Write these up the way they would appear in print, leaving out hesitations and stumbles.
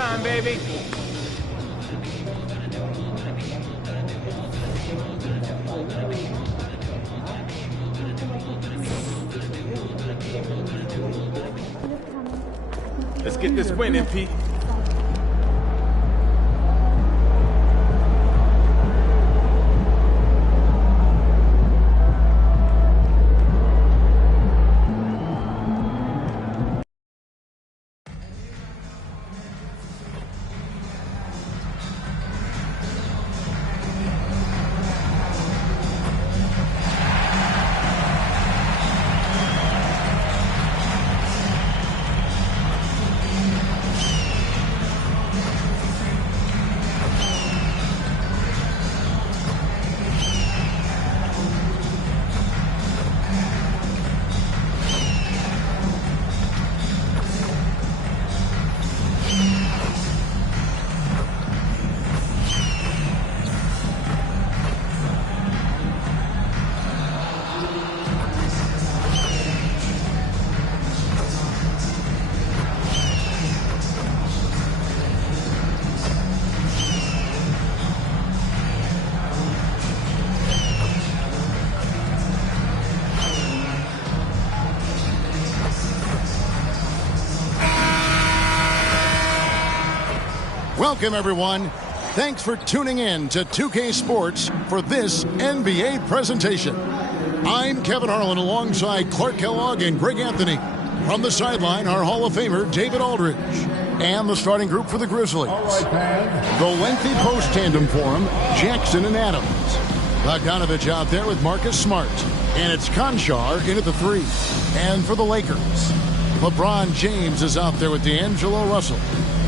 time, baby. Let's get this win in, Pete. Welcome, everyone. Thanks for tuning in to 2K Sports for this NBA presentation. I'm Kevin Harlan alongside Clark Kellogg and Greg Anthony. From the sideline, our Hall of Famer, David Aldridge. And the starting group for the Grizzlies. The lengthy post tandem for him, Jackson and Adams. Bogdanovich out there with Marcus Smart. And it's Conchar in at the 3. And for the Lakers, LeBron James is out there with D'Angelo Russell.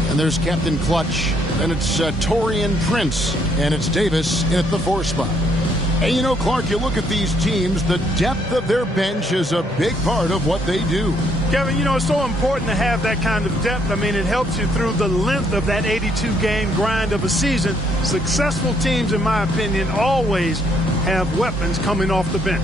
And there's Captain Clutch. And it's Taurean Prince. And it's Davis in at the 4 spot. And you know, Clark, you look at these teams, the depth of their bench is a big part of what they do. Kevin, you know, it's so important to have that kind of depth. I mean, it helps you through the length of that 82-game grind of a season. Successful teams, in my opinion, always have weapons coming off the bench.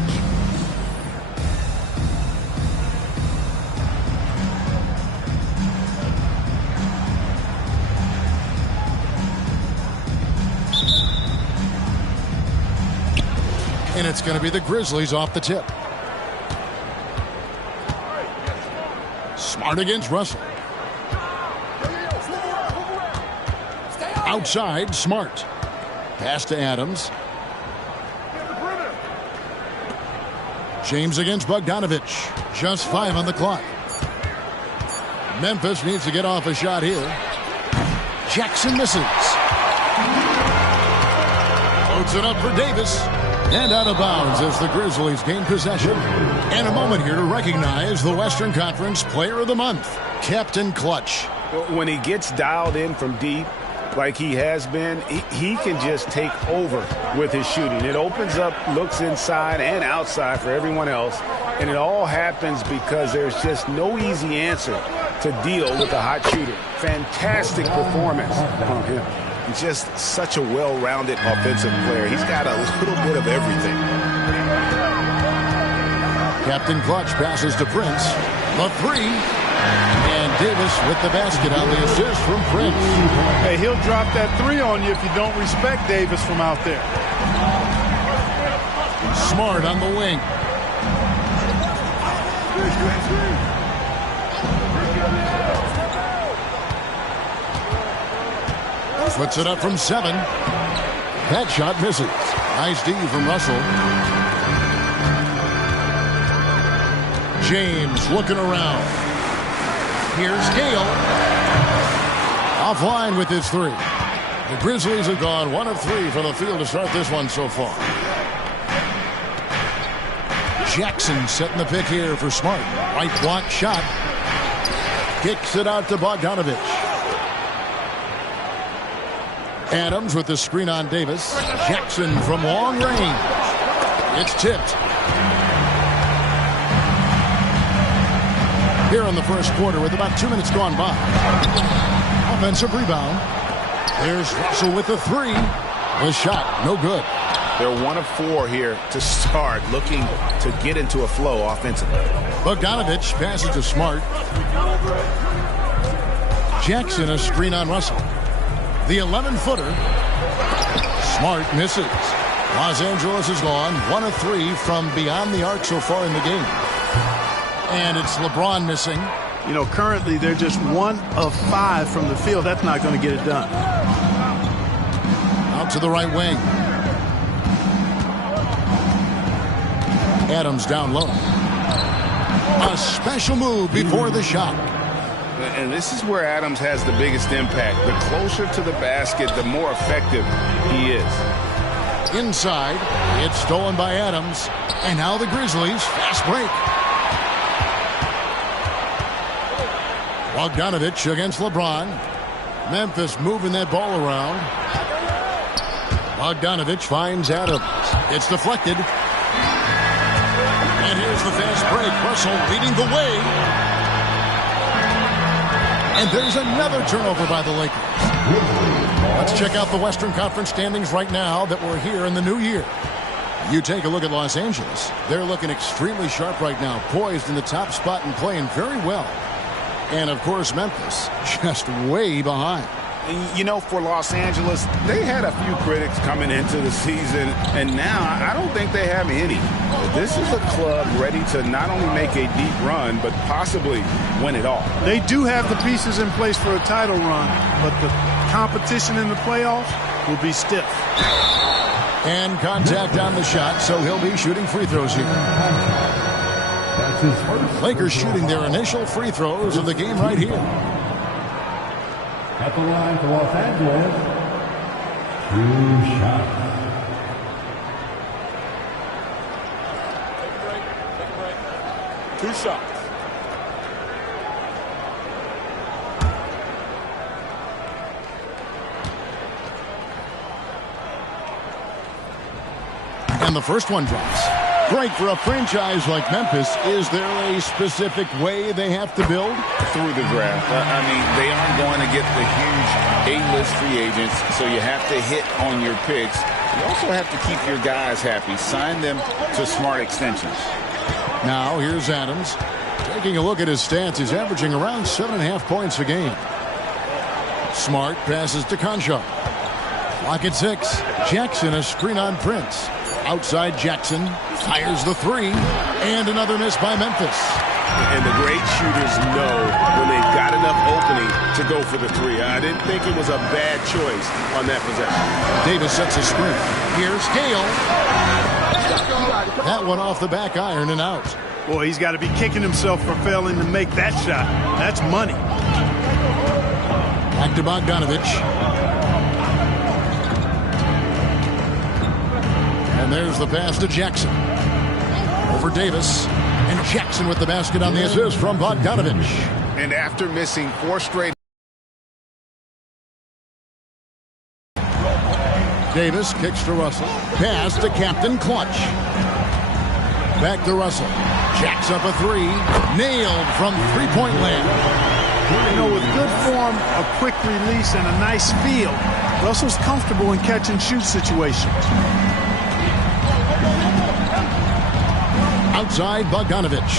And it's going to be the Grizzlies off the tip. Smart against Russell. Outside, Smart. Pass to Adams. James against Bogdanovich. Just 5 on the clock. Memphis needs to get off a shot here. Jackson misses. Floats it up for Davis. And out of bounds as the Grizzlies gain possession. And a moment here to recognize the Western Conference Player of the Month, Captain Clutch. When he gets dialed in from deep, like he has been, he can just take over with his shooting. It opens up looks inside and outside for everyone else. And it all happens because there's just no easy answer to deal with a hot shooter. Fantastic performance from him. Just such a well-rounded offensive player. He's got a little bit of everything. Captain Clutch passes to Prince. The 3. And Davis with the basket on the assist from Prince. Hey, he'll drop that 3 on you if you don't respect Davis from out there. Smart on the wing. Puts it up from 7. That shot misses. Nice D from Russell. James looking around. Here's Gale. Offline with his 3. The Grizzlies have gone 1 of 3 from the field to start this one so far. Jackson setting the pick here for Smart. Right block shot. Kicks it out to Bogdanovich. Adams with the screen on Davis. Jackson from long range. It's tipped. Here in the first quarter with about 2 minutes gone by. Offensive rebound. There's Russell with the 3. The shot, no good. They're 1 of 4 here to start, looking to get into a flow offensively. Bogdanovich passes to Smart. Jackson a screen on Russell. The 11-footer. Smart misses. Los Angeles has gone 1 of 3 from beyond the arc so far in the game. And it's LeBron missing. You know, currently they're just 1 of 5 from the field. That's not going to get it done. Out to the right wing. Adams down low. A special move before the shot. And this is where Adams has the biggest impact. The closer to the basket, the more effective he is. Inside, it's stolen by Adams. And now the Grizzlies, fast break. Bogdanovich against LeBron. Memphis moving that ball around. Bogdanovich finds Adams. It's deflected. And here's the fast break. Russell leading the way. And there's another turnover by the Lakers. Let's check out the Western Conference standings right now that we're here in the new year. You take a look at Los Angeles. They're looking extremely sharp right now, poised in the top spot and playing very well. And, of course, Memphis just way behind. You know, for Los Angeles, they had a few critics coming into the season, and now I don't think they have any. This is a club ready to not only make a deep run, but possibly win it all. They do have the pieces in place for a title run, but the competition in the playoffs will be stiff. And contact on the shot, so he'll be shooting free throws here. Lakers shooting their initial free throws of the game right here. At the line for Los Angeles, 2 shots. 2 shots. And the first one drops. Great for a franchise like Memphis. Is there a specific way they have to build? Through the draft. I mean, they aren't going to get the huge A-list free agents, so you have to hit on your picks. You also have to keep your guys happy. Sign them to smart extensions. Now, here's Adams. Taking a look at his stats, he's averaging around 7.5 points a game. Smart passes to Concha. Clock at 6. Jackson a screen on Prince. Outside Jackson. Fires the 3. And another miss by Memphis. And the great shooters know when they've got enough opening to go for the 3. I didn't think it was a bad choice on that possession. Davis sets a screen. Here's Gale. That one off the back iron and out. Boy, he's got to be kicking himself for failing to make that shot. That's money. Back to Bogdanovich. And there's the pass to Jackson. Over Davis. And Jackson with the basket on the assist from Bogdanovich. And after missing 4 straight. Davis kicks to Russell. Pass to Captain Clutch. Back to Russell. Jacks up a 3. Nailed from three-point land. You know, with good form, a quick release, and a nice feel, Russell's comfortable in catch-and-shoot situations. Outside Bogdanovich.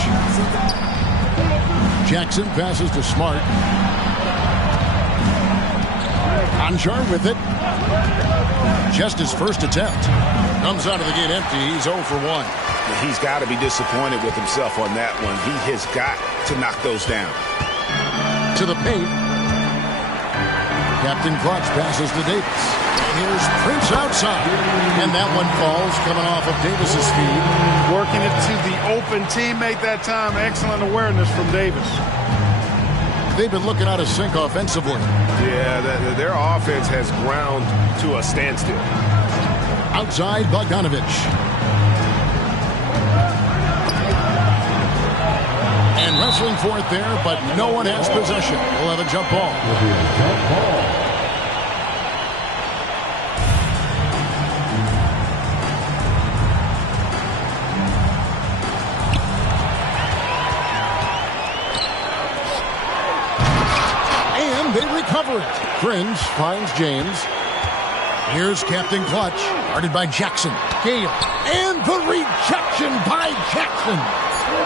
Jackson passes to Smart. Conchar with it. Just his first attempt. Comes out of the gate empty. He's 0 for 1. He's got to be disappointed with himself on that one. He has got to knock those down. To the paint. Captain Clutch passes to Davis. And here's Prince outside. And that one falls coming off of Davis's feed. Working it to the open teammate that time. Excellent awareness from Davis. They've been looking out of sync offensively. Yeah, their offense has ground to a standstill. Outside Bogdanovich. And wrestling for it there, but no one has possession. We'll have a jump ball. And they recover it. Prince finds James. Here's Captain Clutch, guarded by Jackson. Gale. And the rejection by Jackson.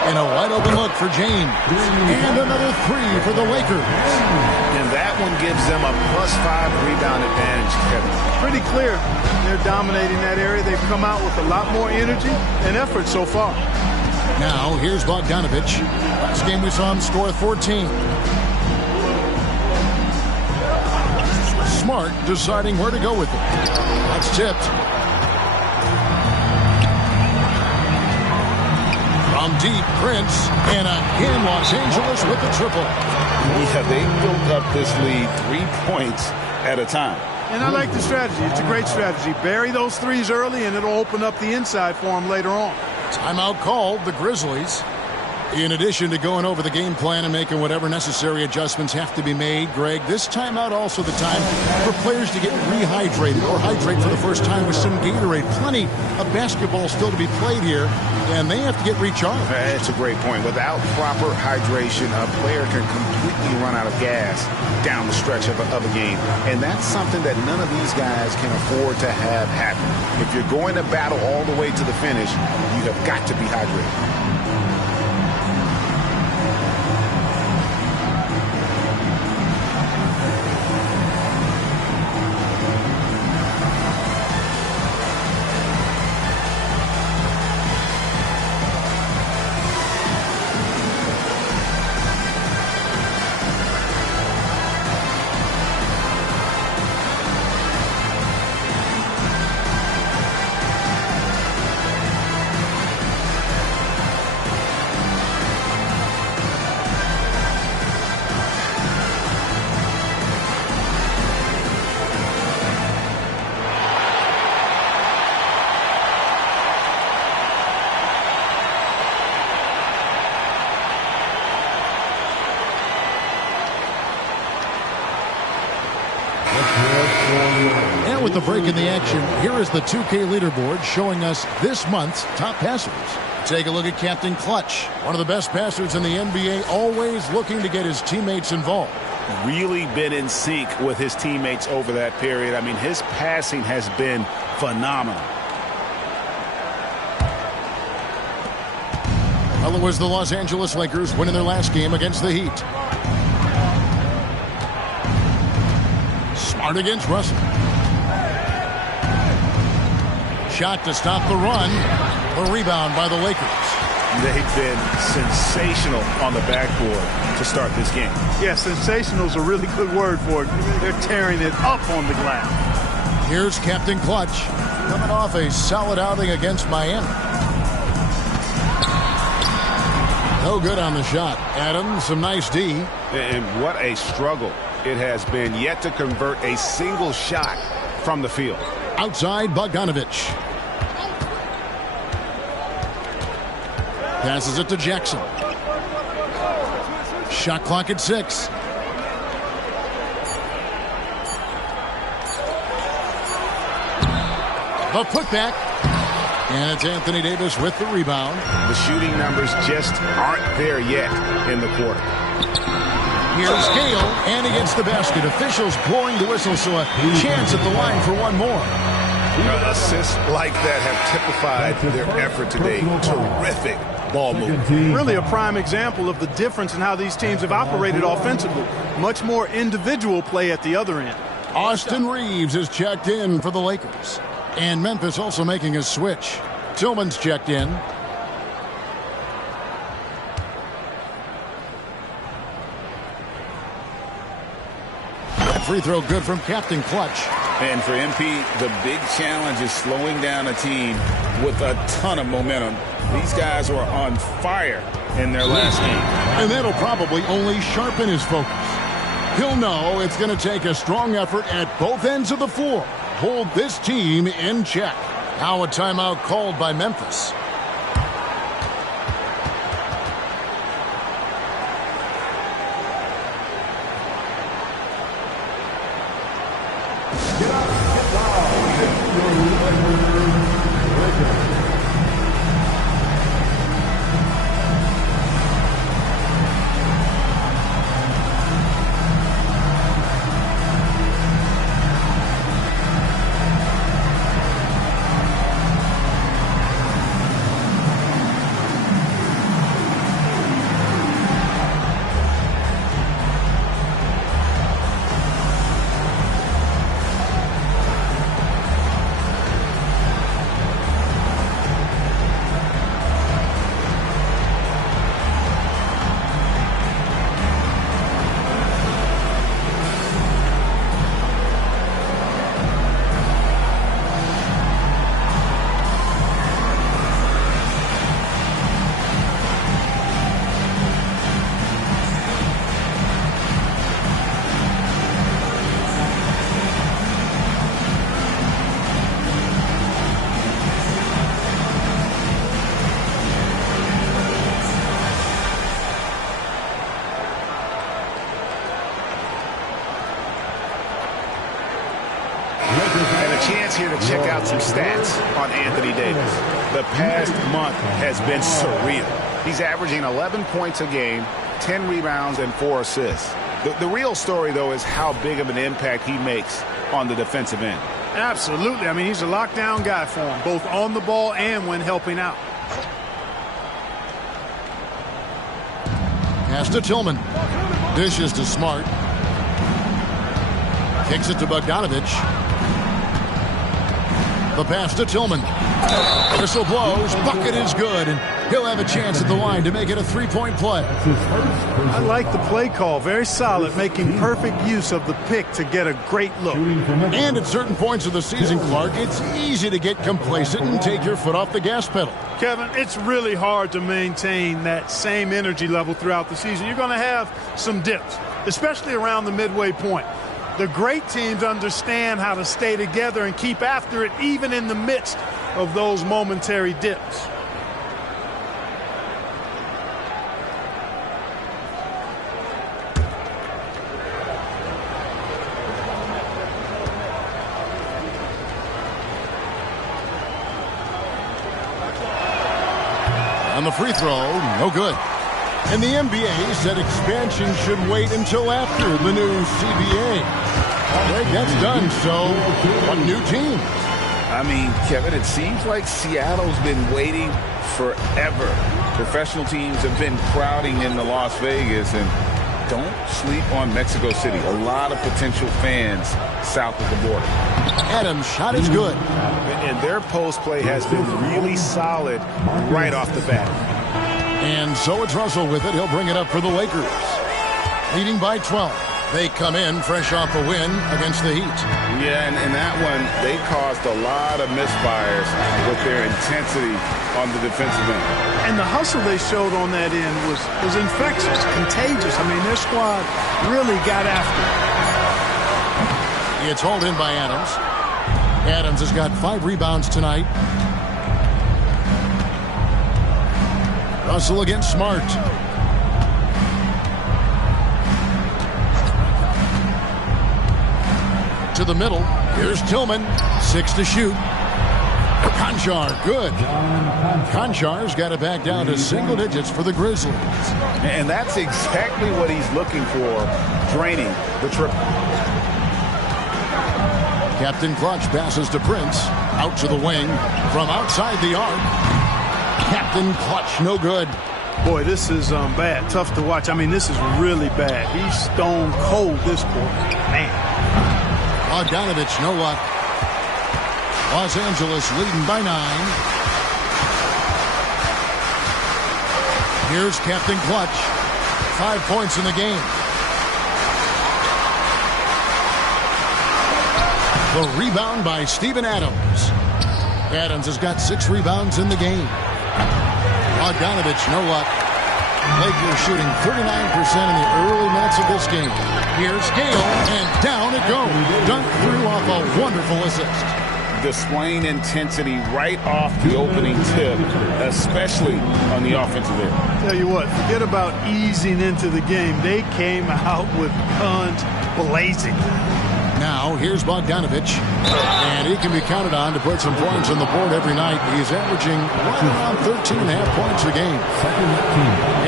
And a wide open look for James. And another three for the Lakers. And that one gives them a +5 rebound advantage, Kevin. Pretty clear. They're dominating that area. They've come out with a lot more energy and effort so far. Now, here's Bogdanovich. Last game we saw him score 14. Smart deciding where to go with it. That's tipped. From deep, Prince, and again Los Angeles with the triple. Yeah, they built up this lead 3 points at a time. And I like the strategy. It's a great strategy. Bury those threes early, and it'll open up the inside for them later on. Timeout called, the Grizzlies. In addition to going over the game plan and making whatever necessary adjustments have to be made, Greg, this timeout also the time for players to get rehydrated or hydrate for the first time with some Gatorade. Plenty of basketball still to be played here, and they have to get recharged. That's a great point. Without proper hydration, a player can completely run out of gas down the stretch of a game. And that's something that none of these guys can afford to have happen. If you're going to battle all the way to the finish, you have got to be hydrated. And with the break in the action, here is the 2K leaderboard showing us this month's top passers. Take a look at Captain Clutch, one of the best passers in the NBA, always looking to get his teammates involved. Really been in sync with his teammates over that period. I mean, his passing has been phenomenal. Well, it was the Los Angeles Lakers winning their last game against the Heat. Smart against Russell. Shot to stop the run. The rebound by the Lakers. They've been sensational on the backboard to start this game. Yeah, sensational is a really good word for it. They're tearing it up on the glass. Here's Captain Clutch, coming off a solid outing against Miami. No good on the shot. Adams, some nice D. And what a struggle it has been, yet to convert a single shot from the field. Outside, Bogdanovich. Passes it to Jackson. Shot clock at 6. The putback. And it's Anthony Davis with the rebound. The shooting numbers just aren't there yet in the quarter. Here's Gale, and he gets the basket. Officials blowing the whistle, so a chance at the line for one more. Assists like that have typified their effort today. Terrific ball movement. Really a prime example of the difference in how these teams have operated offensively. Much more individual play at the other end. Austin Reeves is checked in for the Lakers. And Memphis also making a switch. Tillman's checked in. Free throw good from Captain Clutch. And for MP, the big challenge is slowing down a team with a ton of momentum. These guys were on fire in their last game. And that'll probably only sharpen his focus. He'll know it's going to take a strong effort at both ends of the floor. Hold this team in check. Now a timeout called by Memphis. chance here to check out some stats on Anthony Davis. The past month has been surreal. He's averaging 11 points a game, 10 rebounds, and 4 assists. The real story, though, is how big of an impact he makes on the defensive end. Absolutely. I mean, he's a lockdown guy for him, both on the ball and when helping out. Pass to Tillman. Dishes to Smart. Kicks it to Bogdanovich. The pass to Tillman. Whistle blows. Bucket is good. And he'll have a chance at the line to make it a three-point play. I like the play call. Very solid, making perfect use of the pick to get a great look. And at certain points of the season, Clark, it's easy to get complacent and take your foot off the gas pedal. Kevin, it's really hard to maintain that same energy level throughout the season. You're going to have some dips, especially around the midway point. The great teams understand how to stay together and keep after it even in the midst of those momentary dips. On the free throw, no good. And the NBA said expansion should wait until after the new CBA. Greg, that's done, so what new team? I mean, Kevin, it seems like Seattle's been waiting forever. Professional teams have been crowding into Las Vegas, and don't sleep on Mexico City. A lot of potential fans south of the border. Adams' shot is good. And their post play has been really solid right off the bat. And so it's Russell with it. He'll bring it up for the Lakers. Leading by 12. They come in fresh off a win against the Heat. Yeah, and that one, they caused a lot of misfires with their intensity on the defensive end. And the hustle they showed on that end was infectious, contagious. I mean, their squad really got after it. It's hauled in by Adams. Adams has got 5 rebounds tonight. Russell against Smart. To the middle. Here's Tillman. 6 to shoot. Conchar, good. Conchar's got it back down to single digits for the Grizzlies. And that's exactly what he's looking for, draining the triple. Captain Clutch passes to Prince. Out to the wing. From outside the arc. Captain Clutch, no good. Boy, this is bad. Tough to watch. I mean, this is really bad. He's stone cold this quarter. Man. Bogdanovich, no luck. Los Angeles leading by 9. Here's Captain Clutch. 5 points in the game. The rebound by Steven Adams. Adams has got 6 rebounds in the game. Bogdanovich, no luck. Lakers shooting 39% in the early minutes of this game. Here's Gale, and down it goes. Dunk through off a wonderful assist. Displaying intensity right off the opening tip, especially on the offensive end. Tell you what, forget about easing into the game. They came out with guns blazing. Now, here's Bogdanovich, and he can be counted on to put some points on the board every night. He's averaging right around 13.5 points a game.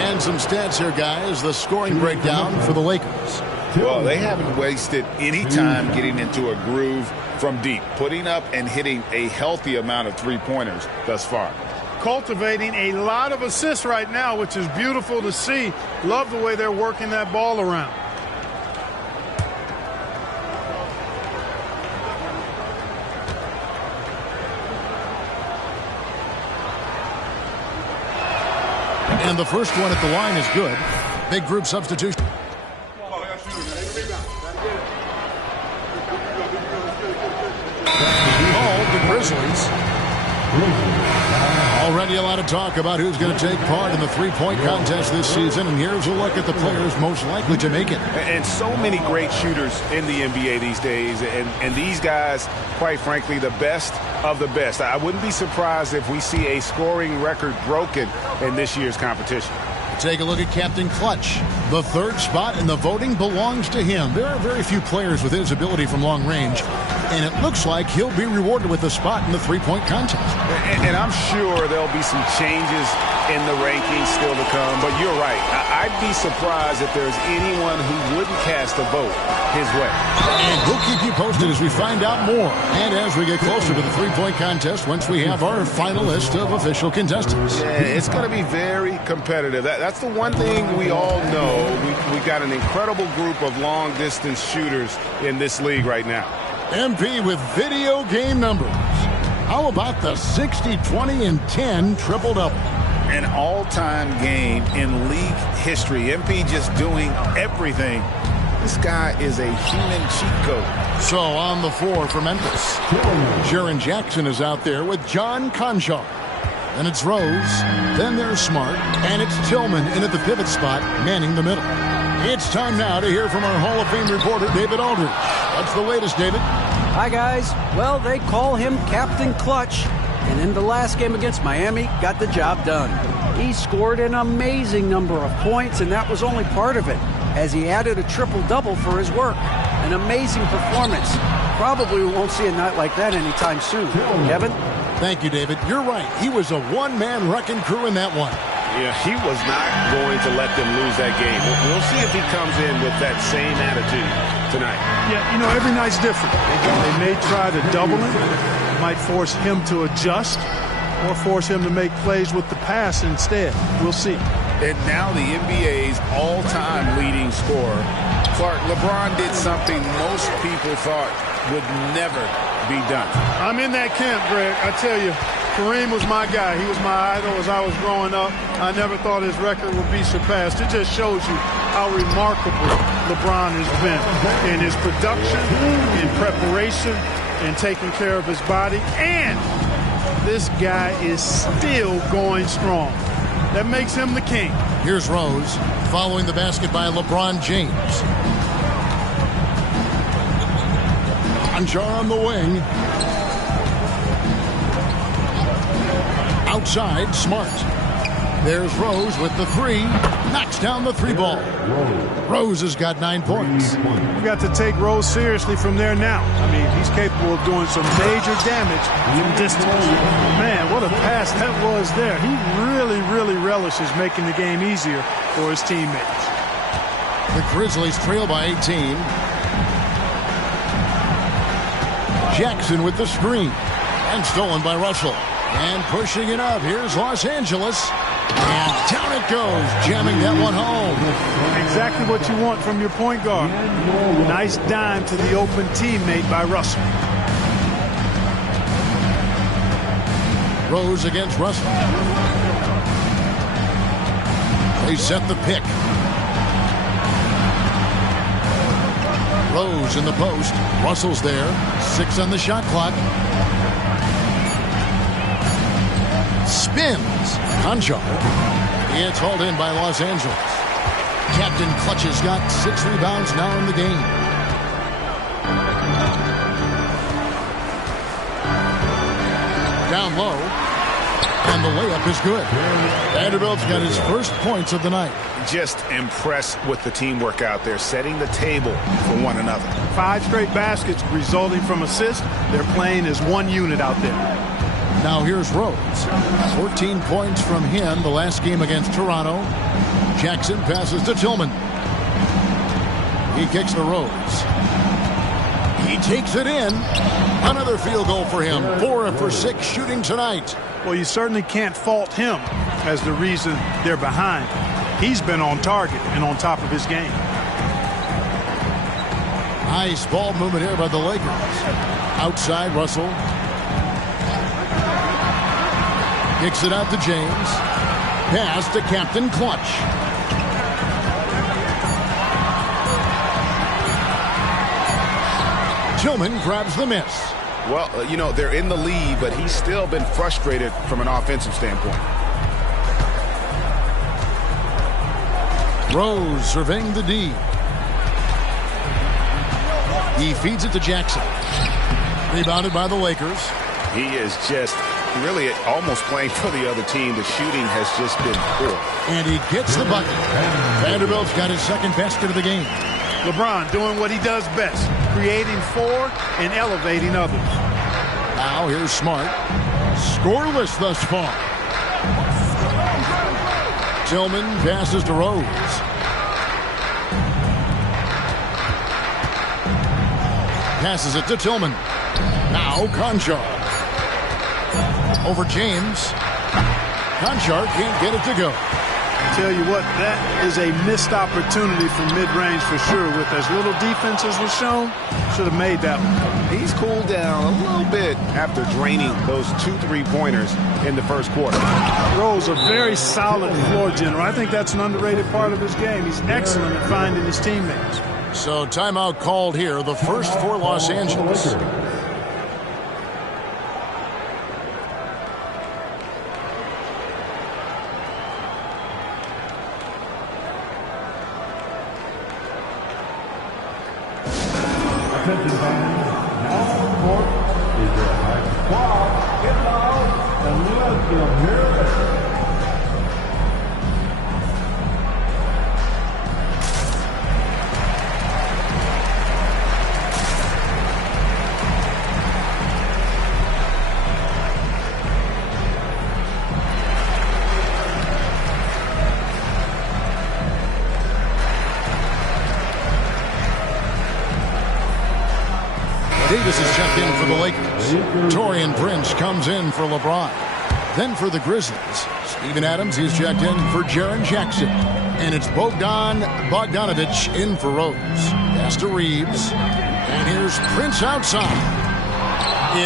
And some stats here, guys. The scoring breakdown for the Lakers. Well, they haven't wasted any time getting into a groove from deep, putting up and hitting a healthy amount of three-pointers thus far. Cultivating a lot of assists right now, which is beautiful to see. Love the way they're working that ball around. And the first one at the line is good. Big group substitution. Called the Grizzlies. Already a lot of talk about who's going to take part in the three-point contest this season, and here's a look at the players most likely to make it. And so many great shooters in the NBA these days, and these guys, quite frankly, the best of the best. I wouldn't be surprised if we see a scoring record broken in this year's competition. Take a look at Captain Clutch. The third spot in the voting belongs to him. There are very few players with his ability from long range, and it looks like he'll be rewarded with a spot in the three-point contest. And I'm sure there'll be some changes in the rankings still to come, but you're right. I'd be surprised if there's anyone who wouldn't cast a vote his way. And we'll keep you posted as we find out more, and as we get closer to the three-point contest once we have our final list of official contestants. Yeah, it's going to be very competitive. That's the one thing we all know. We got an incredible group of long-distance shooters in this league right now. MP with video game numbers. How about the 60, 20, and 10 triple-double? An all-time game in league history. MP just doing everything. This guy is a human cheat code. So on the floor for Memphis, Jaren Jackson is out there with John Conchar. Then it's Rose, then there's Smart, and it's Tillman in at the pivot spot, manning the middle. It's time now to hear from our Hall of Fame reporter, David Aldridge. What's the latest, David? Hi, guys. Well, they call him Captain Clutch, and in the last game against Miami, got the job done. He scored an amazing number of points, and that was only part of it, as he added a triple-double for his work. An amazing performance. Probably won't see a night like that anytime soon. Kevin? Thank you, David. You're right. He was a one-man wrecking crew in that one. Yeah, he was not going to let them lose that game. We'll see if he comes in with that same attitude tonight. Yeah, you know, every night's different. They may try to double him, might force him to adjust, or force him to make plays with the pass instead. We'll see. And now the NBA's all-time leading scorer. Clark, LeBron did something most people thought would never be done. I'm in that camp, Greg. I tell you, Kareem was my guy. He was my idol as I was growing up. I never thought his record would be surpassed. It just shows you how remarkable LeBron has been in his production, in preparation, in taking care of his body. And this guy is still going strong. That makes him the king. Here's Rose following the basket by LeBron James. Conchar on the wing. Outside, Smart. There's Rose with the three. Knocks down the three ball. Rose has got 9 points. You got to take Rose seriously from there now. I mean, he's capable of doing some major damage from distance. Man, what a pass that was there. He really, really relishes making the game easier for his teammates. The Grizzlies trail by 18. Jackson with the screen. And stolen by Russell. And pushing it up. Here's Los Angeles. And down it goes, jamming that one home. Exactly what you want from your point guard. Nice dime to the open teammate by Russell. Rose against Russell. They set the pick. Rose in the post. Russell's there. 6 on the shot clock. Spins. Conchar. It's hauled in by Los Angeles. Captain Clutch has got 6 rebounds now in the game. Down low. And the layup is good. Vanderbilt's got his first points of the night. Just impressed with the teamwork out there, setting the table for one another. 5 straight baskets resulting from assists. They're playing as one unit out there. Now here's Rose. 14 points from him the last game against Toronto. Jackson passes to Tillman. He kicks to Rose. He takes it in. Another field goal for him. 4 for 6 shooting tonight. Well, you certainly can't fault him as the reason they're behind. He's been on target and on top of his game. Nice ball movement here by the Lakers. Outside, Russell. Kicks it out to James. Pass to Captain Clutch. Tillman grabs the miss. Well, you know, they're in the lead, but he's still been frustrated from an offensive standpoint. Rose surveying the D. He feeds it to Jackson. Rebounded by the Lakers. He is just really almost playing for the other team. The shooting has just been poor. And he gets the bucket. Vanderbilt's got his second basket of the game. LeBron doing what he does best, creating for and elevating others. Now here's Smart. Scoreless thus far. Tillman passes to Rose. Passes it to Tillman. Now Conchar. Over James. Conchar can't get it to go. Tell you what, that is a missed opportunity from mid-range for sure. With as little defense as was shown, should have made that one. He's cooled down a little bit after draining those 2 3-pointers in the first quarter. Rose, a very solid floor general. I think that's an underrated part of his game. He's excellent at finding his teammates. So timeout called here, the first for Los Angeles. Attention fans, now on the court is your high squad. Get loud and let them hear it. Davis is checked in for the Lakers. Taurean Prince comes in for LeBron. Then for the Grizzlies, Steven Adams is checked in for Jaren Jackson. And it's Bogdan Bogdanovic in for Rose. Pass to Reeves. And here's Prince outside.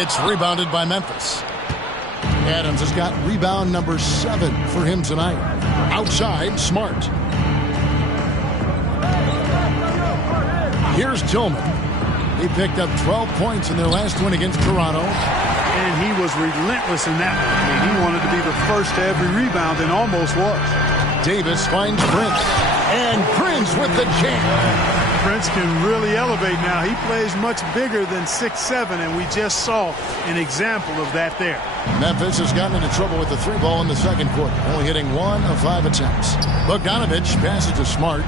It's rebounded by Memphis. Adams has got rebound number 7 for him tonight. Outside, Smart. Here's Tillman. He picked up 12 points in their last win against Toronto. And he was relentless in that one. I mean, he wanted to be the first to every rebound and almost was. Davis finds Prince. And Prince with the jam. Prince can really elevate now. He plays much bigger than 6'7", and we just saw an example of that there. Memphis has gotten into trouble with the 3-ball in the second quarter, only hitting 1 of 5 attempts. Bogdanovic passes to Smart.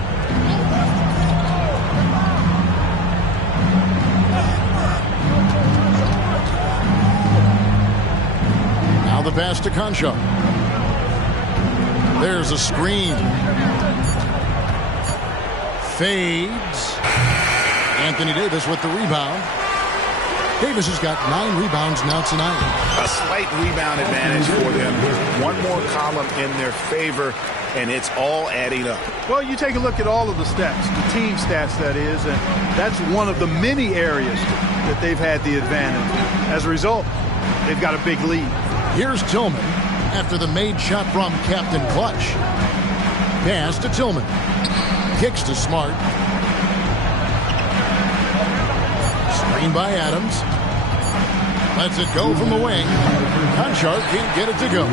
The pass to Conchar. There's a screen. Fades. Anthony Davis with the rebound. Davis has got 9 rebounds now tonight. A slight rebound advantage for them. One more column in their favor, and it's all adding up. Well, you take a look at all of the stats, the team stats that is, and that's one of the many areas that they've had the advantage. As a result, they've got a big lead. Here's Tillman after the made shot from Captain Clutch. Pass to Tillman. Kicks to Smart. Screen by Adams. Lets it go from the wing. Conchar can't get it to go.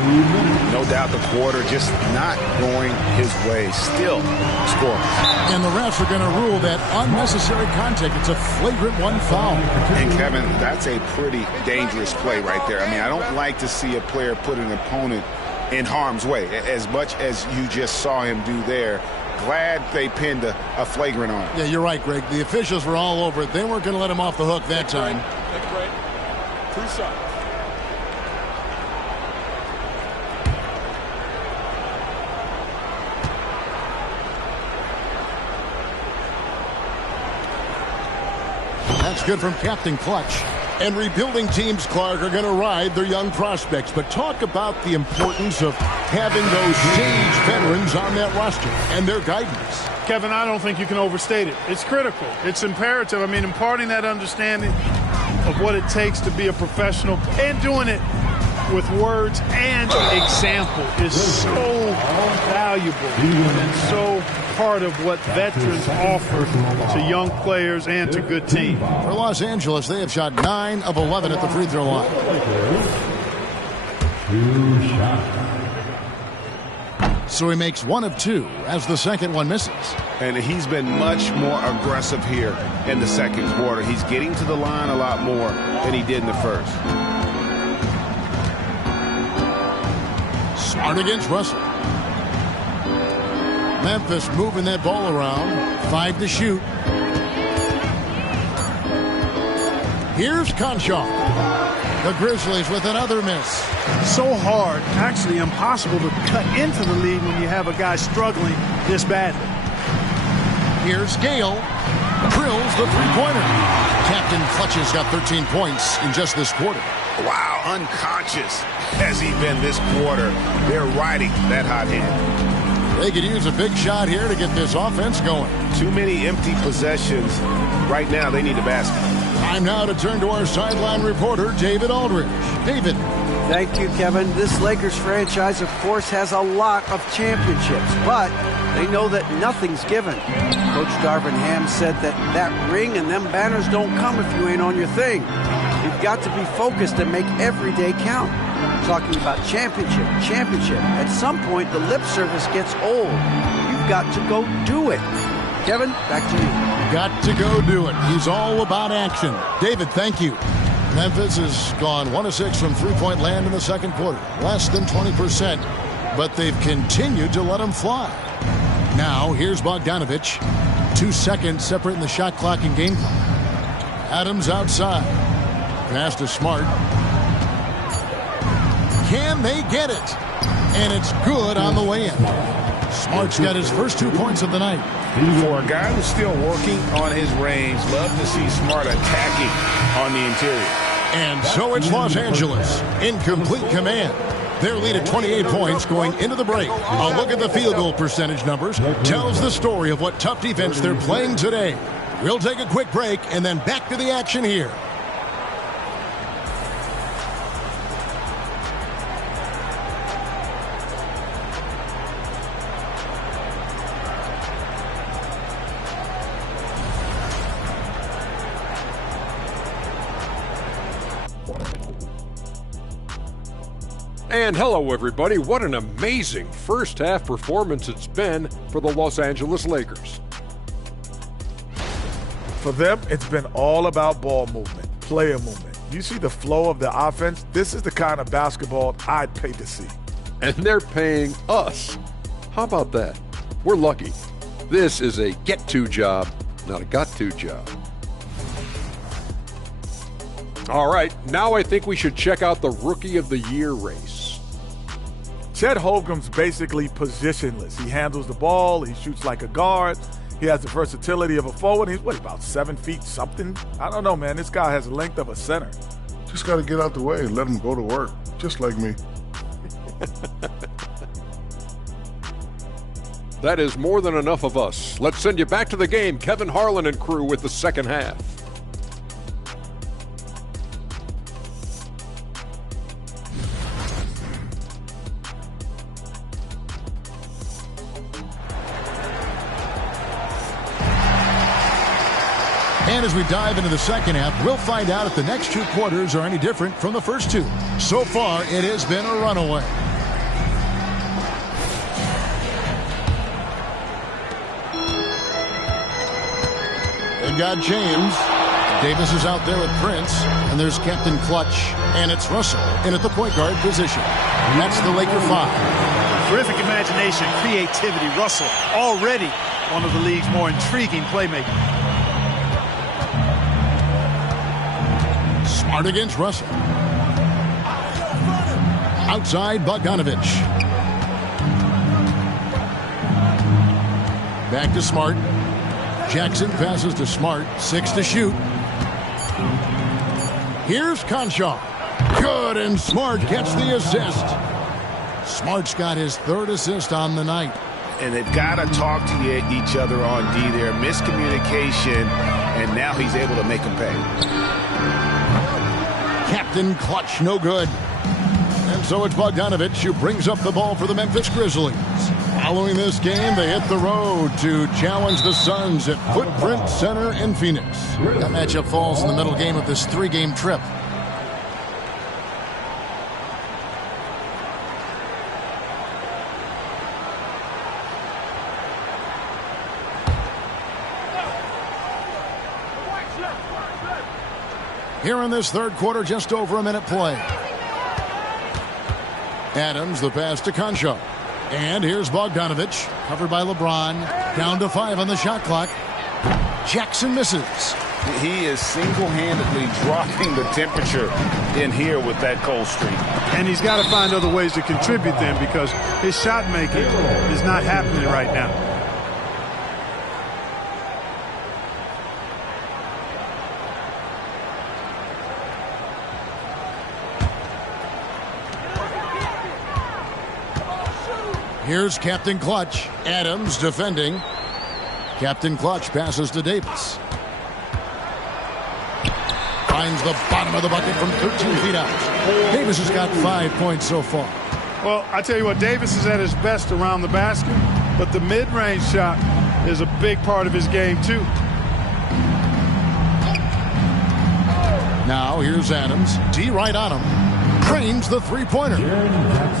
No doubt the quarter just not going his way. Still scoreless. And the refs are going to rule that unnecessary contact. It's a flagrant 1 foul. And Kevin, that's a pretty dangerous play right there. I mean, I don't like to see a player put an opponent in harm's way, as much as you just saw him do there. Glad they pinned a flagrant on him. Yeah, you're right, Greg. The officials were all over it. They weren't going to let him off the hook that time. Take a break. 2 shots. That's good from Captain Clutch. And rebuilding teams, Clark, are going to ride their young prospects. But talk about the importance of having those sage veterans on that roster and their guidance. Kevin, I don't think you can overstate it. It's critical. It's imperative. I mean, imparting that understanding of what it takes to be a professional and doing it with words and example is so valuable and so part of what veterans offer to young players and to good teams. For Los Angeles, they have shot 9 of 11 at the free throw line. 2 shots. So he makes 1 of 2 as the second one misses. And he's been much more aggressive here in the second quarter. He's getting to the line a lot more than he did in the first. Smart against Russell. Memphis moving that ball around. 5 to shoot. Here's Conshaw. The Grizzlies with another miss. So hard, actually impossible to cut into the lead when you have a guy struggling this badly. Here's Gale. Drills the three-pointer. Captain Clutch has got 13 points in just this quarter. Wow, unconscious has he been this quarter. They're riding that hot hand. They could use a big shot here to get this offense going. Too many empty possessions. Right now, they need a basket. Time now to turn to our sideline reporter, David Aldridge. David. Thank you, Kevin. This Lakers franchise, of course, has a lot of championships, but they know that nothing's given. Coach Darvin Ham said that ring and them banners don't come if you ain't on your thing. You've got to be focused and make every day count. Talking about championship. At some point, the lip service gets old. You've got to go do it. Kevin, back to you. Got to go do it. He's all about action. David, thank you. Memphis has gone 1 of 6 from three-point land in the second quarter. Less than 20%, but they've continued to let them fly. Now, here's Bogdanovich. 2 seconds separating the shot clock and game clock. Adams outside. Pass to Smart. Can they get it? And it's good on the way in. Smart's got his first 2 points of the night. For a guy who's still working on his range, love to see Smart attacking on the interior. And so it's Los Angeles in complete command. Their lead at 28 points going into the break. A look at the field goal percentage numbers tells the story of what tough defense they're playing today. We'll take a quick break and then back to the action here. And hello, everybody. What an amazing first-half performance it's been for the Los Angeles Lakers. For them, it's been all about ball movement, player movement. You see the flow of the offense? This is the kind of basketball I'd pay to see. And they're paying us. How about that? We're lucky. This is a get-to job, not a got-to job. All right, now I think we should check out the Rookie of the Year race. Chet Holmgren's basically positionless. He handles the ball. He shoots like a guard. He has the versatility of a forward. He's, about 7 feet something? I don't know, man. This guy has the length of a center. Just got to get out the way and let him go to work, just like me. That is more than enough of us. Let's send you back to the game. Kevin Harlan and crew with the second half. And as we dive into the second half, we'll find out if the next 2 quarters are any different from the first 2. So far, it has been a runaway. They've got James. Davis is out there with Prince. And there's Captain Clutch. And it's Russell in at the point guard position. And that's the Laker 5. Terrific imagination, creativity. Russell already one of the league's more intriguing playmakers. Smart against Russell. Outside Bogdanovich. Back to Smart. Jackson passes to Smart. 6 to shoot. Here's Conshaw. Good, and Smart gets the assist. Smart's got his 3rd assist on the night. And they've got to talk to each other on D there. Miscommunication, and now he's able to make them pay. Captain Clutch, no good. And so it's Bogdanovich who brings up the ball for the Memphis Grizzlies. Following this game, they hit the road to challenge the Suns at Footprint Center in Phoenix. That matchup falls in the middle game of this 3-game trip. Here in this third quarter, just over a minute play. Adams, the pass to Concho. And here's Bogdanovich, covered by LeBron. Down to 5 on the shot clock. Jackson misses. He is single-handedly dropping the temperature in here with that cold streak. And he's got to find other ways to contribute then, because his shot making is not happening right now. Here's Captain Clutch. Adams defending. Captain Clutch passes to Davis. Finds the bottom of the bucket from 13 feet out. Davis has got 5 points so far. Well, I tell you what, Davis is at his best around the basket, but the mid-range shot is a big part of his game, too. Now here's Adams. D right on him. Trains the three-pointer.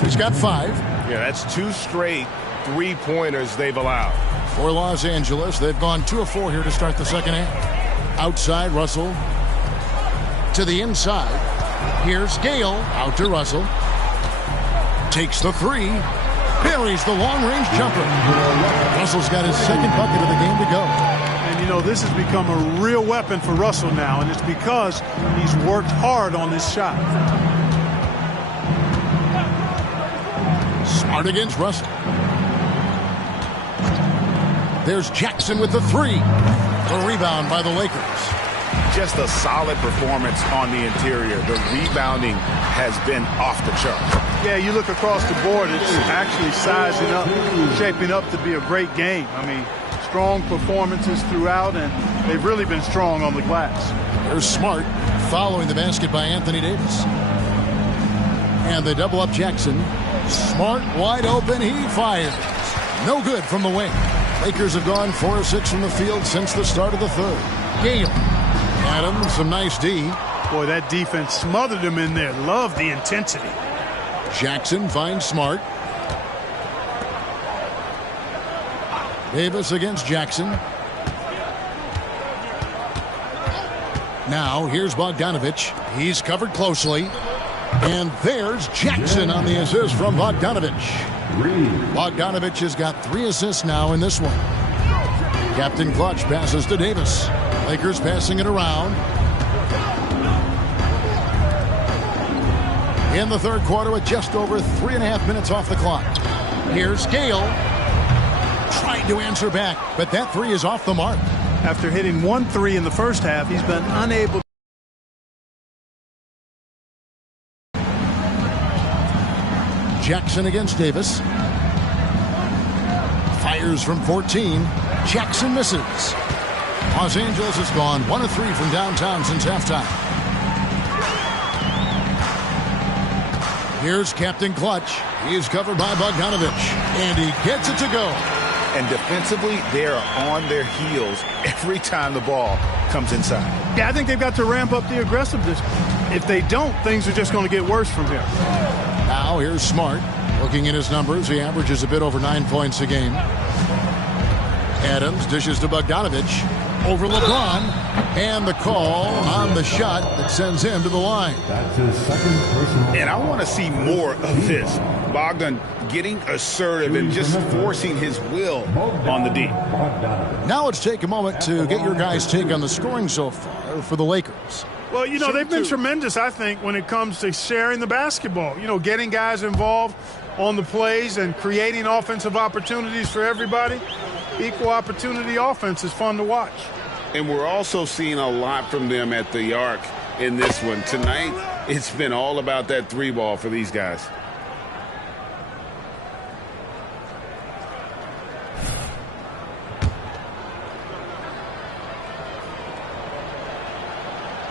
He's got 5. Yeah, that's 2 straight three-pointers they've allowed. For Los Angeles, they've gone 2 of 4 here to start the second half. Outside, Russell. To the inside. Here's Gale. Out to Russell. Takes the 3. Buries the long-range jumper. Russell's got his second bucket of the game to go. And, you know, this has become a real weapon for Russell now, and it's because he's worked hard on this shot. Smart against Russell. There's Jackson with the 3. The rebound by the Lakers. Just a solid performance on the interior. The rebounding has been off the chart. Yeah, you look across the board, it's actually sizing up, shaping up to be a great game. I mean, strong performances throughout, and they've really been strong on the glass. There's Smart following the basket by Anthony Davis. And they double up Jackson. Smart wide open. He fires. No good from the wing. Lakers have gone 4 of 6 from the field since the start of the third. Gale. Adams, some nice D. Boy, that defense smothered him in there. Love the intensity. Jackson finds Smart. Davis against Jackson. Now here's Bogdanovich. He's covered closely. And there's Jackson on the assist from Bogdanovich. Bogdanovich has got 3 assists now in this one. Captain Clutch passes to Davis. Lakers passing it around. In the third quarter with just over 3.5 minutes off the clock. Here's Gale. Tried to answer back, but that 3 is off the mark. After hitting 1 3 in the first half, he's been unable. Jackson against Davis. Fires from 14. Jackson misses. Los Angeles has gone 1 of 3 from downtown since halftime. Here's Captain Clutch. He's covered by Bogdanovich. And he gets it to go. And defensively, they are on their heels every time the ball comes inside. Yeah, I think they've got to ramp up the aggressiveness. If they don't, things are just going to get worse from here. Now here's Smart. Looking at his numbers, he averages a bit over 9 points a game. Adams dishes to Bogdanovich. Over LeBron. And the call on the shot that sends him to the line. That's his second personal. And I want to see more of this. Bogdan getting assertive and just forcing his will on the D. Now let's take a moment to get your guys' take on the scoring so far for the Lakers. Well, you know, they've been tremendous, I think, when it comes to sharing the basketball. You know, getting guys involved on the plays and creating offensive opportunities for everybody. Equal opportunity offense is fun to watch. And we're also seeing a lot from them at the arc in this one. Tonight, it's been all about that 3-ball for these guys.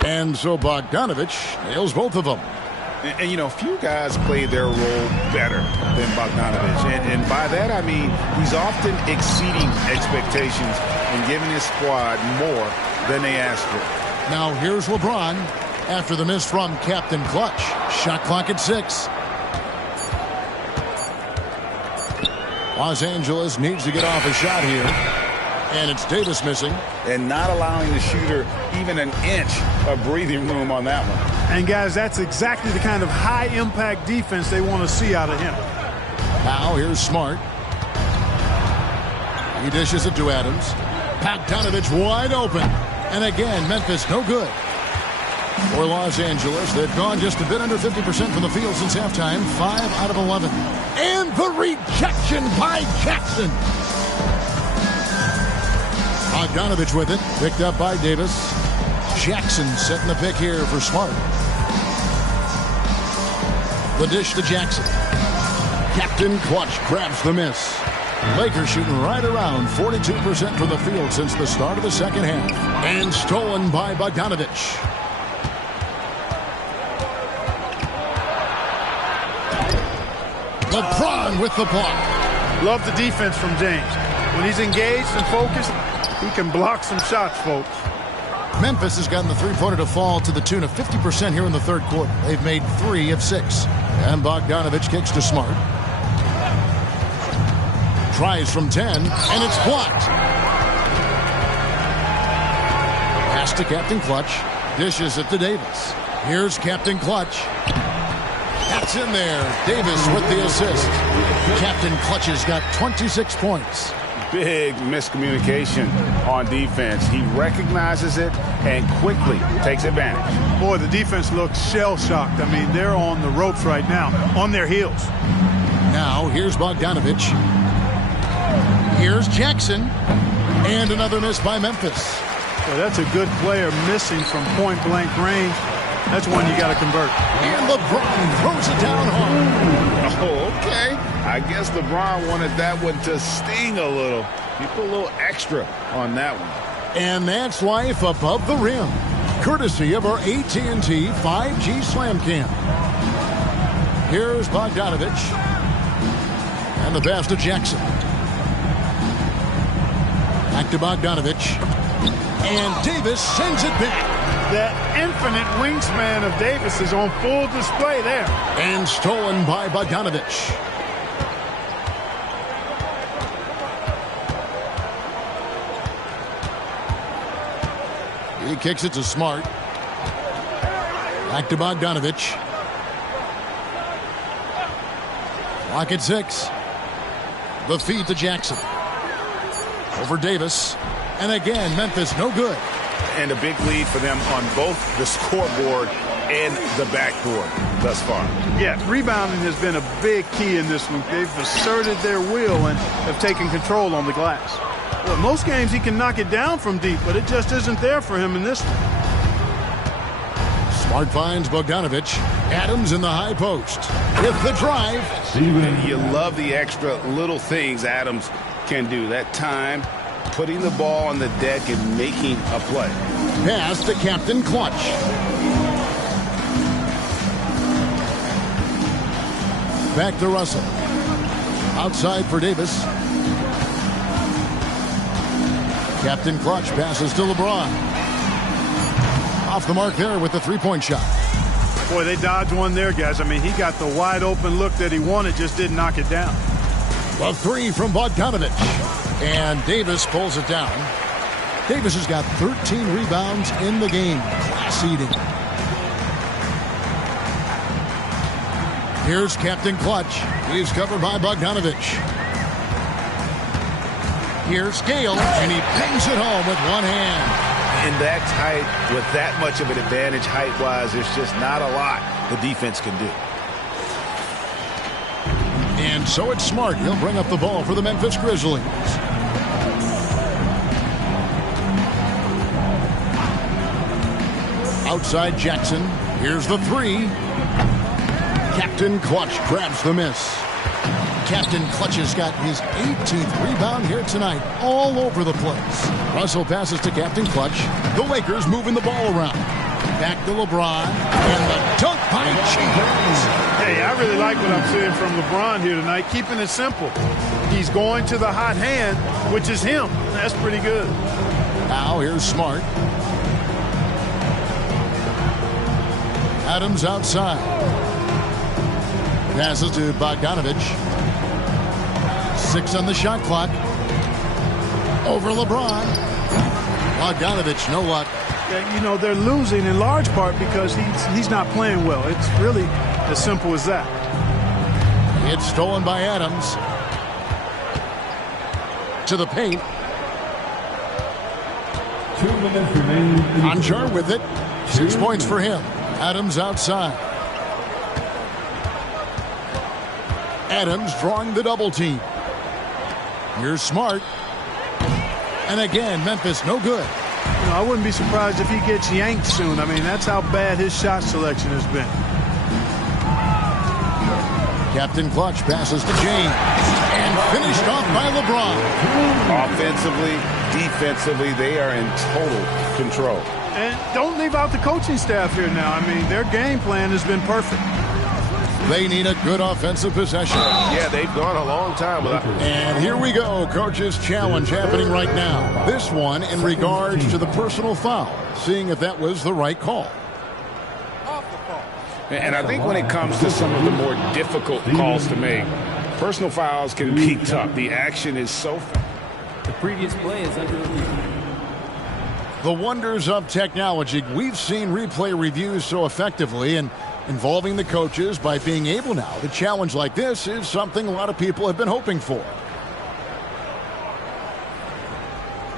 And so Bogdanovich nails both of them. And you know, few guys play their role better than Bogdanovich. And by that, I mean he's often exceeding expectations and giving his squad more than they asked for. Now here's LeBron after the miss from Captain Clutch. Shot clock at 6. Los Angeles needs to get off a shot here. And it's Davis missing. And not allowing the shooter even an inch of breathing room on that one. And, guys, that's exactly the kind of high-impact defense they want to see out of him. Now here's Smart. He dishes it to Adams. Bogdanovich wide open. And again, Memphis no good. For Los Angeles, they've gone just a bit under 50% from the field since halftime. 5 out of 11. And the rejection by Jackson. Bogdanovich with it. Picked up by Davis. Jackson setting the pick here for Smart. The dish to Jackson. Captain Clutch grabs the miss. Lakers shooting right around 42% from the field since the start of the second half. And stolen by Bogdanovich. LeBron with the block. Love the defense from James. When he's engaged and focused, he can block some shots, folks. Memphis has gotten the three-pointer to fall to the tune of 50% here in the third quarter. They've made 3 of 6. And Bogdanovich kicks to Smart. Tries from 10, and it's blocked. Pass to Captain Clutch. Dishes it to Davis. Here's Captain Clutch. That's in there. Davis with the assist. Captain Clutch has got 26 points. Big miscommunication on defense. He recognizes it and quickly takes advantage. Boy, the defense looks shell-shocked. I mean, they're on the ropes right now, on their heels. Now, here's Bogdanovich. Here's Jackson. And another miss by Memphis. So that's a good player missing from point-blank range. That's one you got to convert. And LeBron throws it down hard. Oh, okay. I guess LeBron wanted that one to sting a little. He put a little extra on that one. And that's life above the rim. Courtesy of our AT&T 5G Slam Cam. Here's Bogdanovich. And the pass to Jackson. Back to Bogdanovich. And Davis sends it back. That infinite wingspan of Davis is on full display there. And stolen by Bogdanovich. He kicks it to Smart. Back to Bogdanovich. Clock at 6. The feed to Jackson. Over Davis. And again, Memphis no good. And a big lead for them on both the scoreboard and the backboard thus far. Yeah, rebounding has been a big key in this one. They've asserted their will and have taken control on the glass. Well, most games he can knock it down from deep, but it just isn't there for him in this one. Smart finds Bogdanovich. Adams in the high post. With the drive. And you love the extra little things Adams can do. That time, putting the ball on the deck and making a play. Pass to Captain Clutch. Back to Russell. Outside for Davis. Captain Clutch passes to LeBron. Off the mark there with the three-point shot. Boy, they dodged one there, guys. I mean, he got the wide open look that he wanted, just didn't knock it down. A 3 from Bogdanovich. And Davis pulls it down. Davis has got 13 rebounds in the game. Class eating. Here's Captain Clutch. He's covered by Bogdanovich. Here's Gale, and he pings it home with one hand. In that tight, with that much of an advantage height-wise, there's just not a lot the defense can do. And so it's Smart. He'll bring up the ball for the Memphis Grizzlies. Outside Jackson. Here's the 3. Captain Clutch grabs the miss. Captain Clutch has got his 18th rebound here tonight, all over the place. Russell passes to Captain Clutch. The Lakers moving the ball around. Back to LeBron, and the dunk by James. Hey, I really like what I'm seeing from LeBron here tonight, keeping it simple. He's going to the hot hand, which is him. That's pretty good. Now here's Smart. Adams outside. Passes to Bogdanovich. 6 on the shot clock. Over LeBron. Bogdanovich, no luck. You know, they're losing in large part because he's not playing well. It's really as simple as that. It's stolen by Adams. To the paint. 2 minutes remaining. Conchar with it. 6 points for him. Adams outside. Adams drawing the double team. Here's Smart. And again, Memphis no good. You know, I wouldn't be surprised if he gets yanked soon. I mean, that's how bad his shot selection has been. Captain Clutch passes to James. And finished off by LeBron. Offensively, defensively, they are in total control. And don't leave out the coaching staff here now. I mean, their game plan has been perfect. They need a good offensive possession. Yeah, they've gone a long time without. And here we go. Coach's challenge happening right now. This one in regards to the personal foul. Seeing if that was the right call. And I think when it comes to some of the more difficult calls to make, personal fouls can be tough. The action is so fast. The previous play is under review. The wonders of technology. We've seen replay reviews so effectively, and involving the coaches by being able now to challenge like this is something a lot of people have been hoping for.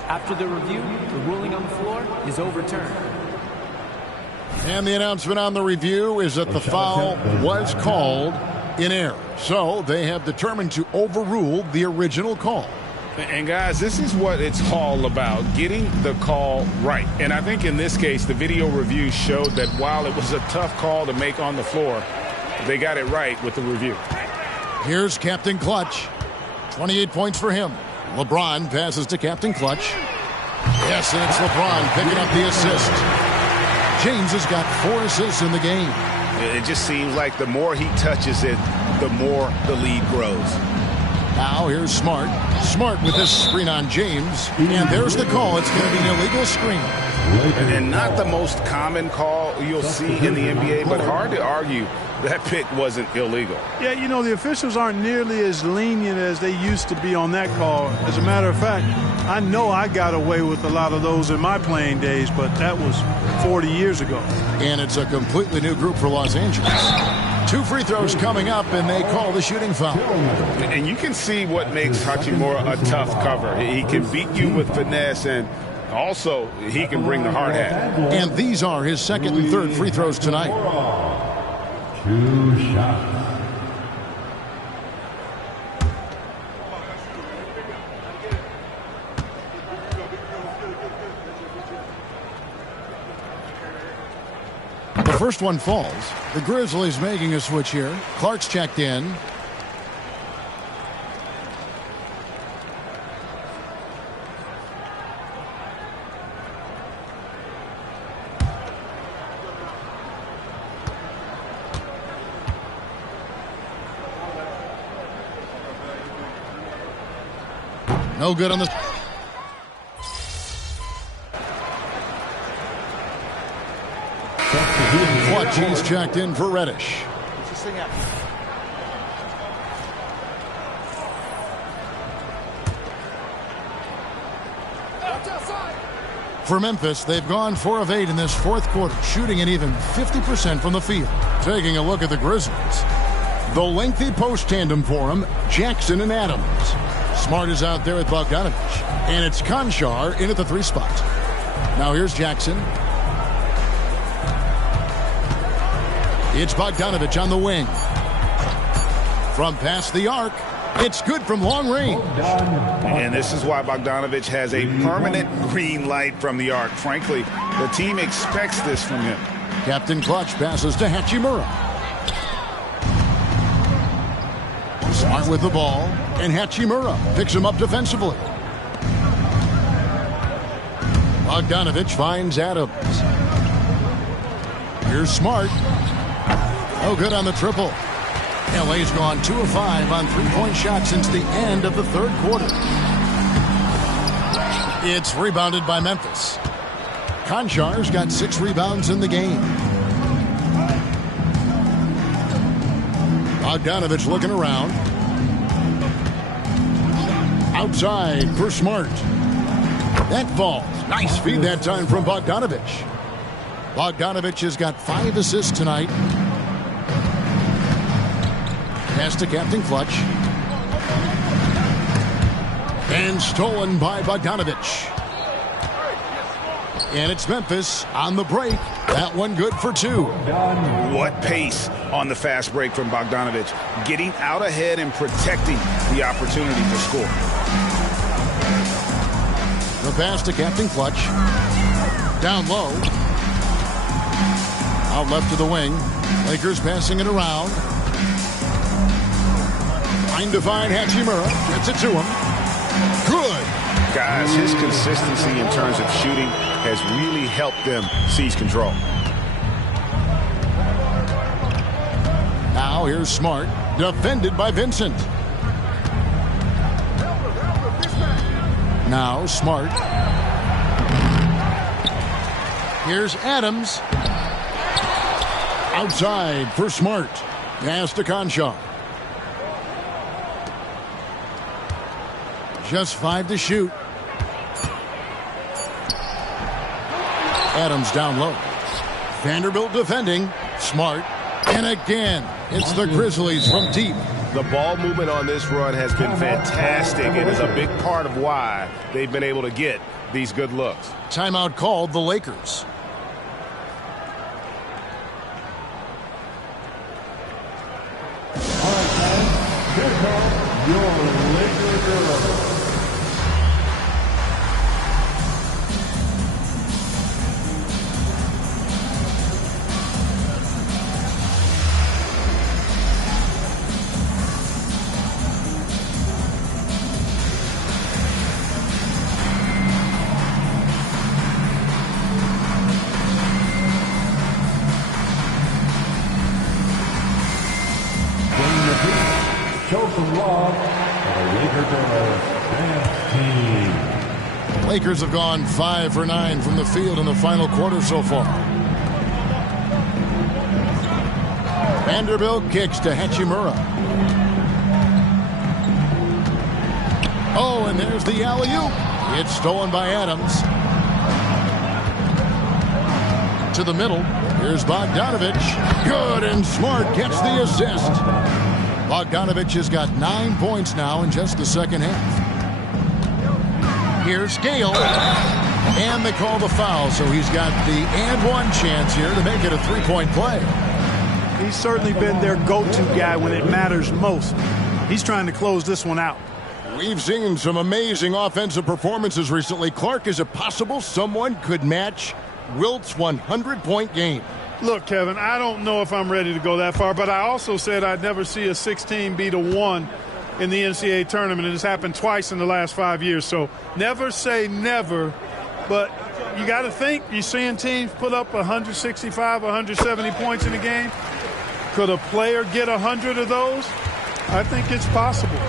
After the review, the ruling on the floor is overturned. And the announcement on the review is that the foul was called in error. So they have determined to overrule the original call. And guys, this is what it's all about, getting the call right. And I think in this case, the video review showed that while it was a tough call to make on the floor, they got it right with the review. Here's Captain Clutch. 28 points for him. LeBron passes to Captain Clutch. Yes, and it's LeBron picking up the assist. James has got 4 assists in the game. It just seems like the more he touches it, the more the lead grows. Now here's Smart. Smart with this screen on James. And there's the call. It's going to be an illegal screen. And not the most common call you'll see in the NBA, but hard to argue that pick wasn't illegal. Yeah, you know, the officials aren't nearly as lenient as they used to be on that call. As a matter of fact, I know I got away with a lot of those in my playing days, but that was 40 years ago. And it's a completely new group for Los Angeles. 2 free throws coming up, and they call the shooting foul. And you can see what makes Hachimura a tough cover. He can beat you with finesse, and also he can bring the hard hat. And these are his second and third free throws tonight. 2 shots. The first one falls. The Grizzlies making a switch here. Clark's checked in. No good on the... Clutch, he's checked in for Reddish. For Memphis, they've gone 4 of 8 in this fourth quarter, shooting at even 50% from the field. Taking a look at the Grizzlies. The lengthy post tandem for them, Jackson and Adams. Smart is out there with Bogdanovich. And it's Conchar in at the 3 spot. Now here's Jackson. It's Bogdanovich on the wing. From past the arc, it's good from long range. And this is why Bogdanovich has a permanent green light from the arc. Frankly, the team expects this from him. Captain Clutch passes to Hachimura. Smart with the ball, and Hachimura picks him up defensively. Bogdanovich finds Adams. Here's Smart. Oh, good on the triple. LA's gone 2 of 5 on 3-point shots since the end of the third quarter. It's rebounded by Memphis. Konchar's got 6 rebounds in the game. Bogdanovich looking around. Outside for Smart. That falls. Nice feed that time from Bogdanovich. Bogdanovich has got 5 assists tonight. Pass to Captain Clutch. And stolen by Bogdanovich. And it's Memphis on the break. That one good for 2. What pace on the fast break from Bogdanovich. Getting out ahead and protecting the opportunity to score. The pass to Captain Clutch. Down low. Out left to the wing. Lakers passing it around. Trying to find Hachimura. Gets it to him. Good. Guys, his consistency in terms of shooting has really helped them seize control. Now here's Smart. Defended by Vincent. Now Smart. Here's Adams. Outside for Smart. Pass to Conchar. Just 5 to shoot. Adams down low. Vanderbilt defending. Smart. And again, it's the Grizzlies from deep. The ball movement on this run has been fantastic and is a big part of why they've been able to get these good looks. Timeout called the Lakers. All right, guys. Here comes your Lakers girls. Show some love for the Lakers dance team. Lakers have gone 5 for 9 from the field in the final quarter so far. Vanderbilt kicks to Hachimura. Oh, and there's the alley-oop. It's stolen by Adams. To the middle. Here's Bogdanovich. Good, and Smart gets the assist. Bogdanovich has got 9 points now in just the second half. Here's Gale. And they call the foul, so he's got the and one chance here to make it a 3-point play. He's certainly been their go-to guy when it matters most. He's trying to close this one out. We've seen some amazing offensive performances recently. Clark, is it possible someone could match Wilt's 100-point game? Look, Kevin, I don't know if I'm ready to go that far, but I also said I'd never see a 16 beat a 1 in the NCAA tournament, and it's happened twice in the last 5 years. So never say never, but you got to think, you're seeing teams put up 165, 170 points in a game. Could a player get 100 of those? I think it's possible.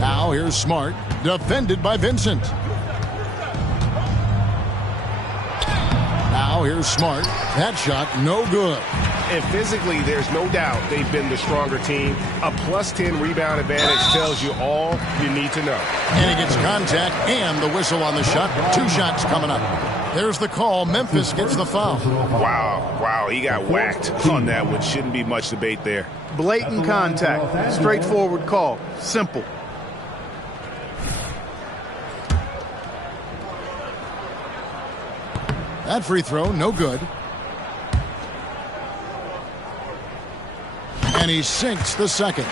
Now here's Smart, defended by Vincent. Now here's Smart. That shot, no good. And physically, there's no doubt they've been the stronger team. A +10 rebound advantage tells you all you need to know. And he gets contact and the whistle on the shot. 2 shots coming up. There's the call. Memphis gets the foul. Wow, he got whacked on that one. Shouldn't be much debate there. Blatant contact. Straightforward call. Simple. That free throw, no good. And he sinks the second.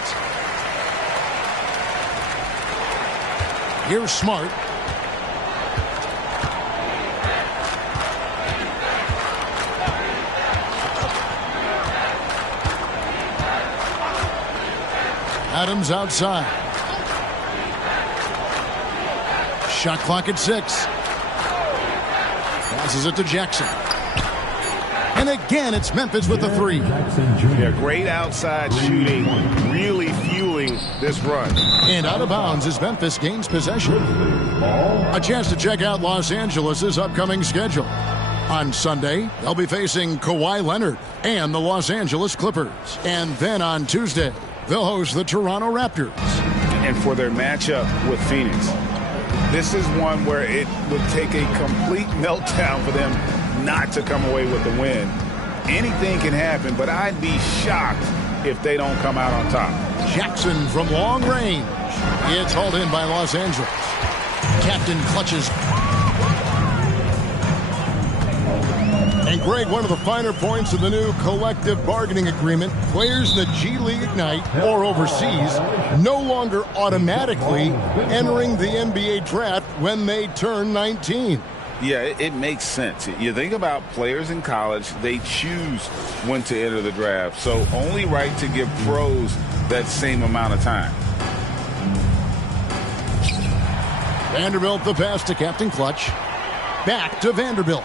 Here's Smart. Adams outside. Shot clock at 6. Passes it to Jackson. And again, it's Memphis with the 3. Yeah, great outside shooting, really fueling this run. And out of bounds as Memphis gains possession. A chance to check out Los Angeles' upcoming schedule. On Sunday, they'll be facing Kawhi Leonard and the Los Angeles Clippers. And then on Tuesday, they'll host the Toronto Raptors. and for their matchup with Phoenix. This is one where it would take a complete meltdown for them not to come away with the win. Anything can happen, but I'd be shocked if they don't come out on top. Jackson from long range. It's hauled in by Los Angeles. Captain clutches. And Greg, one of the finer points of the new collective bargaining agreement, players in the G League Ignite or overseas no longer automatically entering the NBA draft when they turn 19. Yeah, it makes sense. You think about players in college, they choose when to enter the draft. So only right to give pros that same amount of time. Vanderbilt the pass to Captain Clutch. Back to Vanderbilt.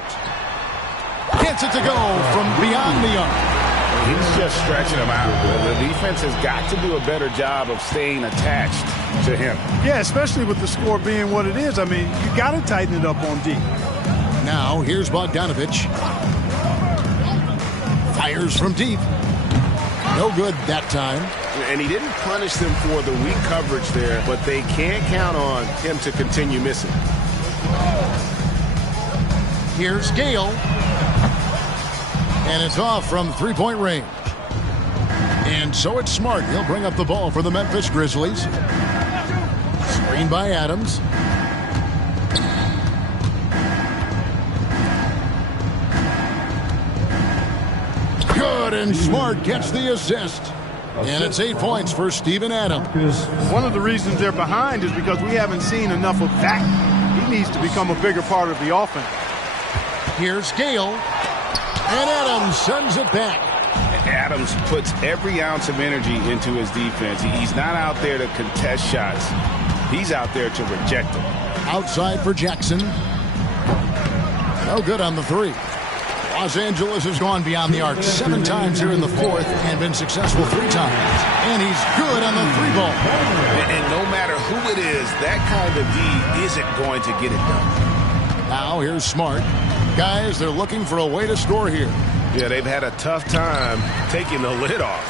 Gets it to go from beyond the arc. He's just stretching him out. The defense has got to do a better job of staying attached to him. Yeah, especially with the score being what it is. I mean, you got to tighten it up on D. Now, here's Bogdanovich. Fires from deep. No good that time. And he didn't punish them for the weak coverage there, but they can't count on him to continue missing. Here's Gale. And it's off from three-point range. And so it's Smart. He'll bring up the ball for the Memphis Grizzlies. Screen by Adams. Good, and Smart gets the assist. And it's 8 points for Steven Adams. One of the reasons they're behind is because we haven't seen enough of that. He needs to become a bigger part of the offense. Here's Gale. And Adams sends it back. Adams puts every ounce of energy into his defense. He's not out there to contest shots. He's out there to reject them. Outside for Jackson. No good on the three. Los Angeles has gone beyond the arc 7 times here in the fourth and been successful 3 times. And he's good on the 3-ball. And no matter who it is, that kind of D isn't going to get it done. Now here's Smart. Guys, they're looking for a way to score here. Yeah, they've had a tough time taking the lid off.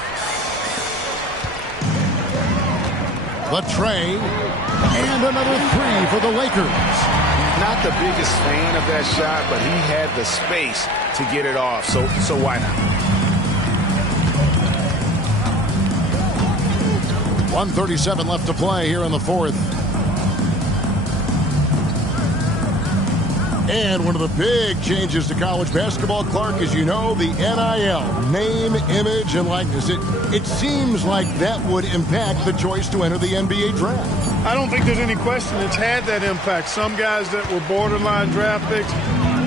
The tray. And another 3 for the Lakers. Not the biggest fan of that shot, but he had the space to get it off, so why not? 1:37 left to play here in the fourth. And one of the big changes to college basketball, Clark, as you know, the NIL, name, image, and likeness. It seems like that would impact the choice to enter the NBA draft. I don't think there's any question it's had that impact. Some guys that were borderline draft picks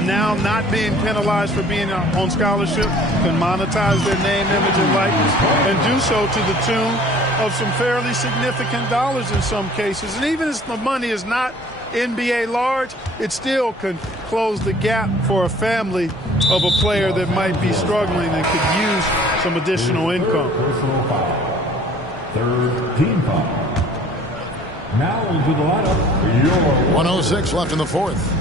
now not being penalized for being on scholarship can monetize their name, image, and likeness and do so to the tune of some fairly significant dollars in some cases. And even if the money is not NBA large, it still can close the gap for a family of a player that might be struggling and could use some additional income. Third team foul. Now into the lineup. 1:06 left in the fourth.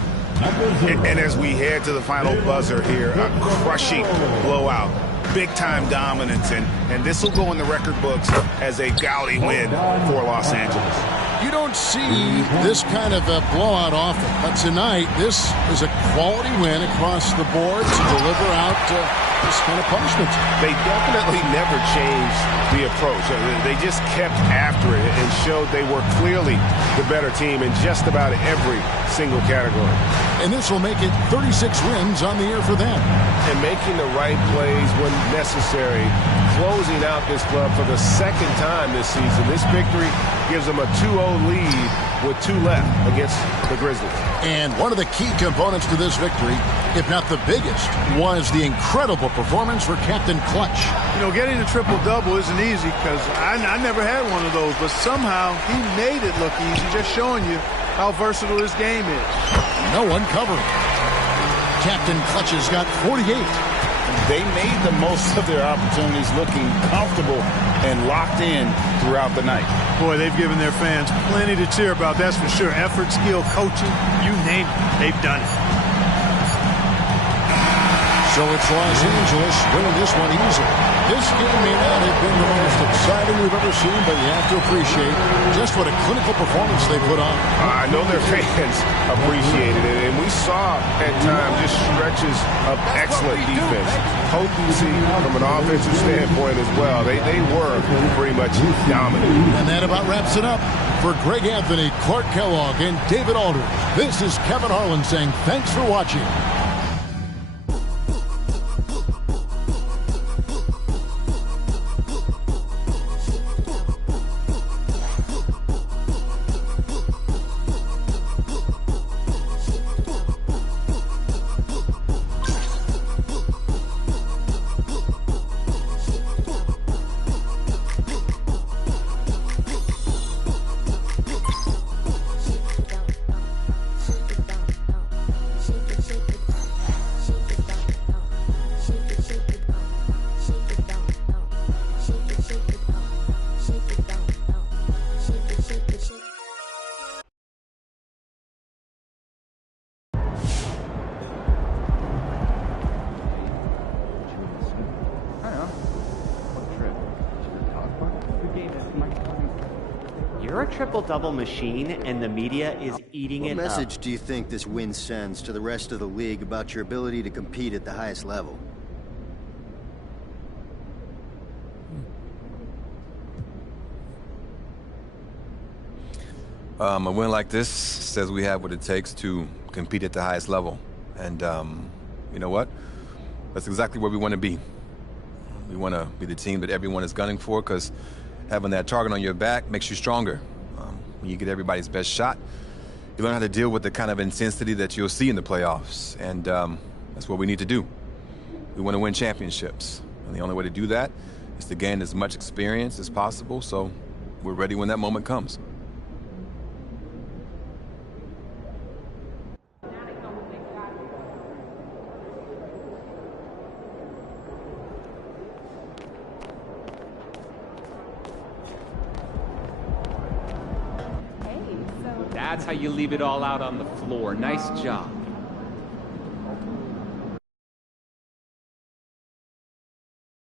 And as we head to the final buzzer here, a crushing blowout. Big-time dominance, and this will go in the record books as a gaudy win for Los Angeles. You don't see this kind of a blowout often, but tonight this is a quality win across the board to deliver out this kind of punishment. They definitely never changed the approach. They just kept after it and showed they were clearly the better team in just about every single category. And this will make it 36 wins on the year for them. And making the right plays when necessary, closing out this club for the second time this season. This victory gives them a 2-0 lead with 2 left against the Grizzlies. And one of the key components to this victory, if not the biggest, was the incredible performance for Captain Clutch. You know, getting a triple-double isn't easy because I never had one of those, but somehow he made it look easy, just showing you how versatile this game is. No one covering. Captain Clutch has got 48. They made the most of their opportunities, looking comfortable and locked in throughout the night. Boy, they've given their fans plenty to cheer about, that's for sure. Effort, skill, coaching, you name it, they've done it. So it's Los Angeles winning this one easily. This game may not have been the most exciting we've ever seen, but you have to appreciate just what a clinical performance they put on. I know their fans appreciated it, and we saw at times just stretches of excellent defense. Potency from an offensive standpoint as well. They were pretty much dominant. And that about wraps it up. For Greg Anthony, Clark Kellogg, and David Aldridge, this is Kevin Harlan saying thanks for watching. You're a triple-double machine, and the media is eating it up. What message do you think this win sends to the rest of the league about your ability to compete at the highest level? A win like this says we have what it takes to compete at the highest level. And you know what? That's exactly where we want to be. We want to be the team that everyone is gunning for, because having that target on your back makes you stronger. When you get everybody's best shot, you learn how to deal with the kind of intensity that you'll see in the playoffs. And that's what we need to do. We want to win championships. And the only way to do that is to gain as much experience as possible, so we're ready when that moment comes. That's how you leave it all out on the floor. Nice job.